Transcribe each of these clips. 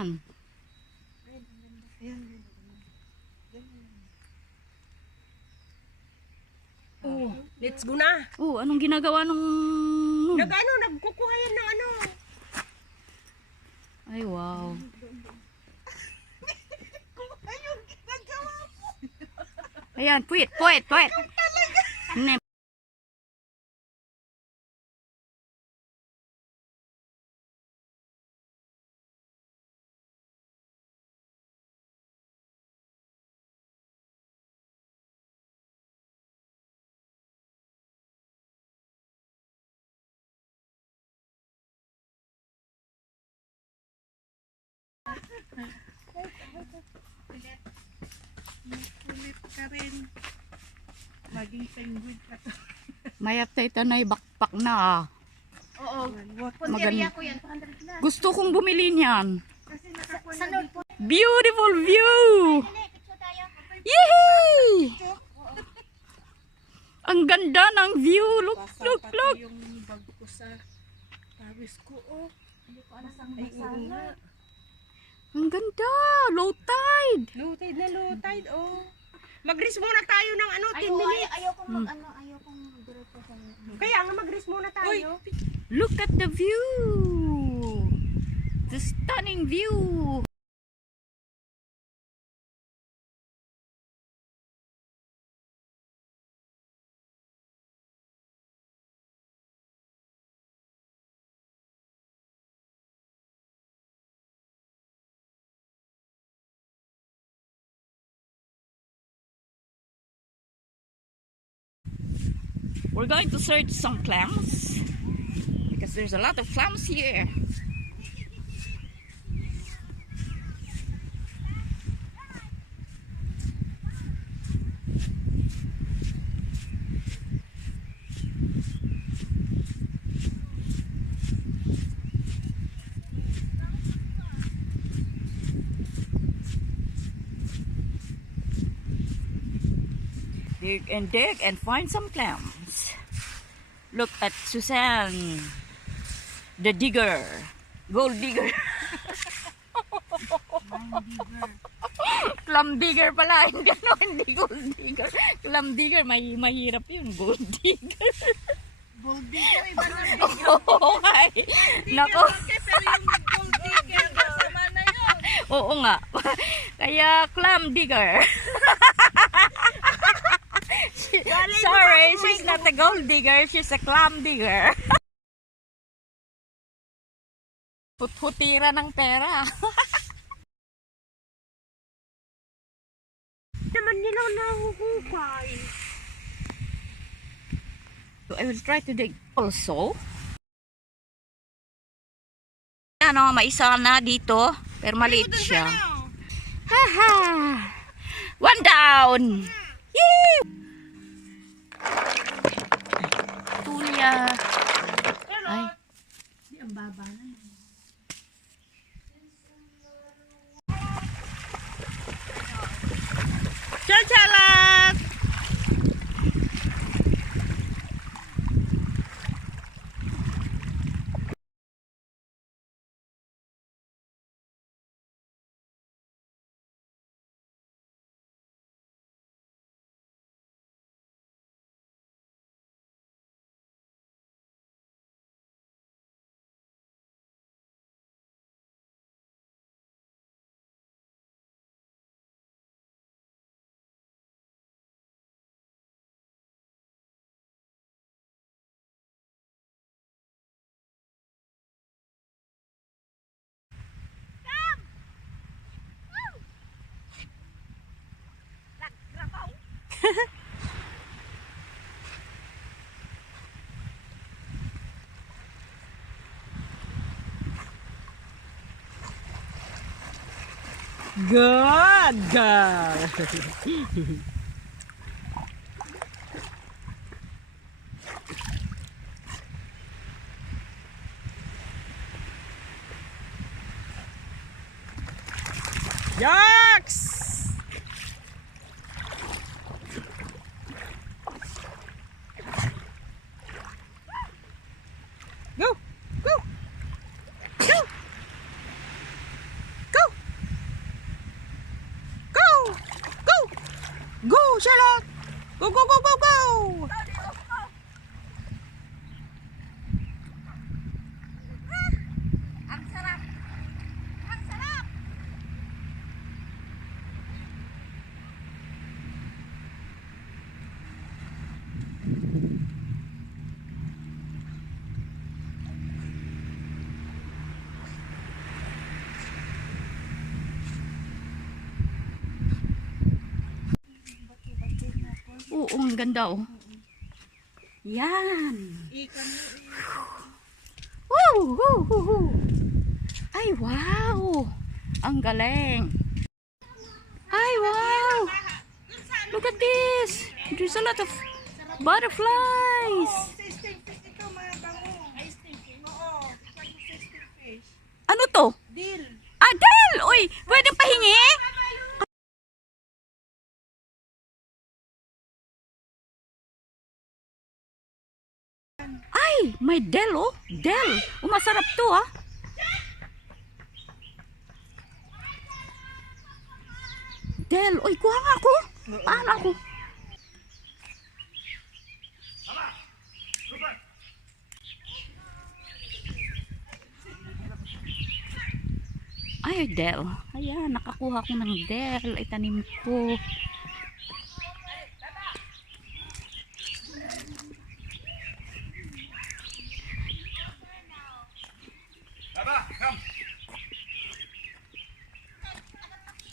yan. Oh, let's go na. Oh, anong ginagawa nung... Nagkukuha yan ng ano. Ay, wow. Ayun, ginagawa mo. Ayan, puwit. Ne. Kulit ka rin. Maging penguin ka to. May update na backpack na ah. Oo. Maganda. Ko yan, 200 na. Gusto kong bumili niyan. Kasi nakakuha na dito. Beautiful view! Yehey! Ang ganda ng view. Look. Yung bag ko sa pawis ko, oh. Hindi ko alas ang masala. Ang ganda. Low tide. Low tide, oh. Mag-rest muna tayo ng 10 minutes. Ayokong ayokong diretso sa Kaya nga mag-rest muna tayo. Look at the view. The stunning view. We're going to search some clams because there's a lot of clams here. Dig and find some clams. Look at Suzanne, the digger, gold digger. Clam digger pala, hindi gold digger. Clam digger, mahirap yun, gold digger. Gold digger, iba na Okay. Nako. Pero yung gold digger, kasama na yun. Oo nga. Kaya clam digger. Sorry, she's not a gold digger, she's a clam digger. Putira ng pera. Naman nila nahuhukay. So I will try to dig also. Ano, maisa na dito, pero maliit siya. Haha. One down. Yee! Tulia. Ay. Di ang baba na. Chachalat! Good girl. Yaks! Go! Go! Go! Go! Charlotte! Go, go, go, go, go! Ang sarap! Ang sarap! Oo, ang ganda oh. Yan. Woo, woo, woo, woo. Ay, wow. Ang galing. Ay, wow. Look at this. There's a lot of butterflies. Ito mga bango. Oo. Fish. Ano to? Deal. Adel! Uy, pwedeng pahingi? Ay, may Del oh. Del. Masarap to ah. Del. Uy, kuha nga ako. Paano ako? Ay, Del. Ayan, nakakuha ko ng Del. Itanim ko.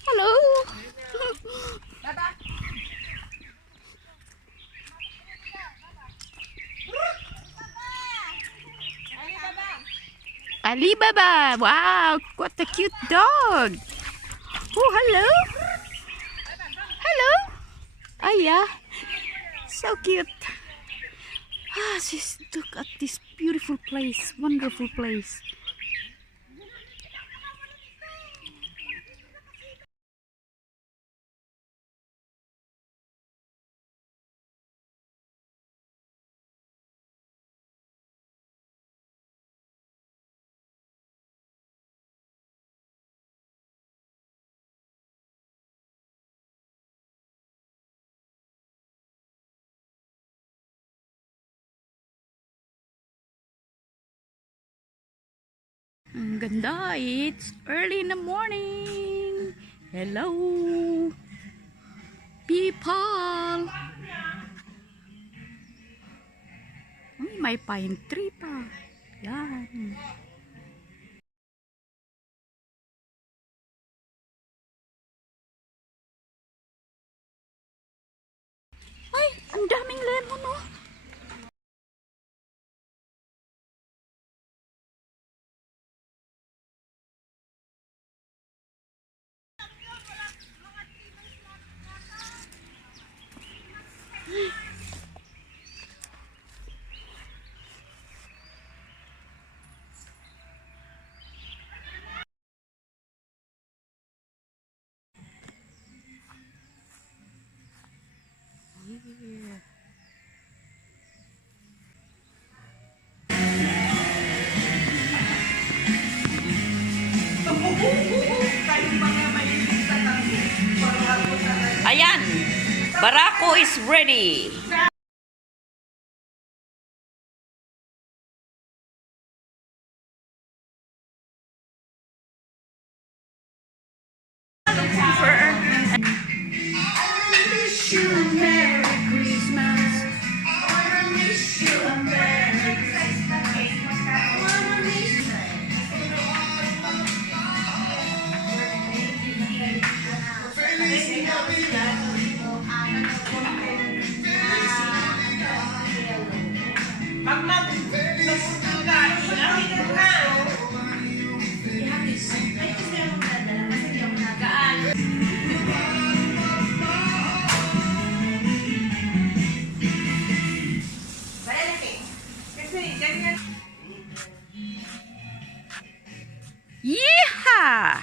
Hello. Alibaba. Wow, what a cute dog. Oh, hello. Hello. Oh, yeah. So cute. Ah, just look at this beautiful place. Wonderful place. Ang ganda. It's early in the morning. Hello, people. Ay, may pine tree pa. Yan. Ay, ang daming lemon oh. Yeah. Ayan, Barako is ready. Yeehaw!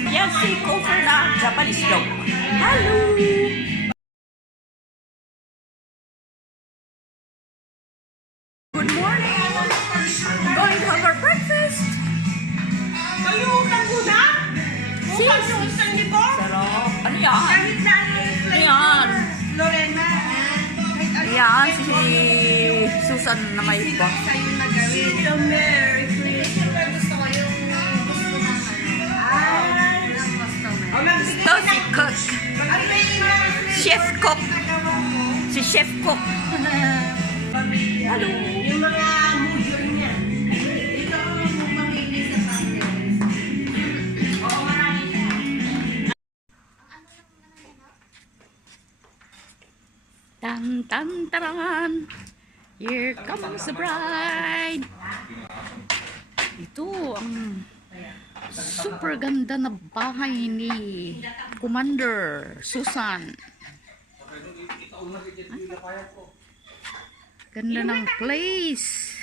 Yan si Cofer na Japanese dog. Hello! Good morning! Going to have our breakfast! Kayo, muna? Susan, di ba? Sarap. Ano yan? Kahit na ano yung Ano flavor. yan? Lorena. Kahit ano Yan, si Susan na may ba? sa'yo na gawin. The Merry Christmas. Gusto ko yung gusto ng ng customer. Ito si Cook. Chef Cook. Si Chef Cook. Hello. Yung mga module niya. Ito ang mamili sa pastels. Oo, marami siya. Tan tan taran. Here comes the bride. Ito ang super ganda na bahay ni Commander Susan. Ganda ng place.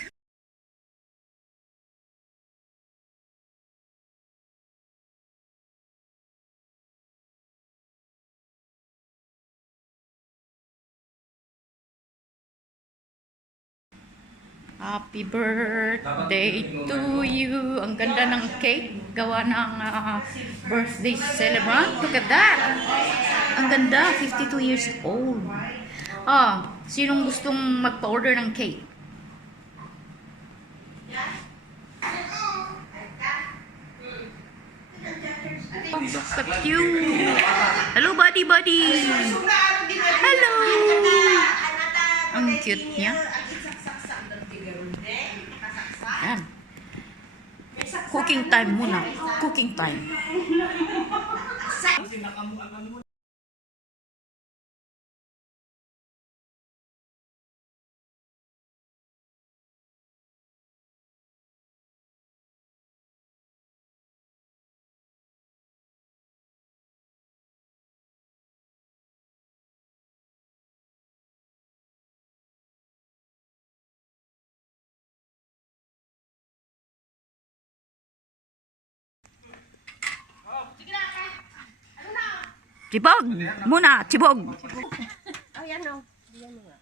Happy birthday to you. Ang ganda ng cake. Gawa ng birthday celebrant. Look at that. Ang ganda. 52 years old. Sinong gustong magpa-order ng cake? Oh, look at you. Hello, buddy, buddy. Hello. Ang cute niya. Yan. Cooking time muna. Cooking time. Tibog muna, tibog. Oh, yan o. Yan o nga.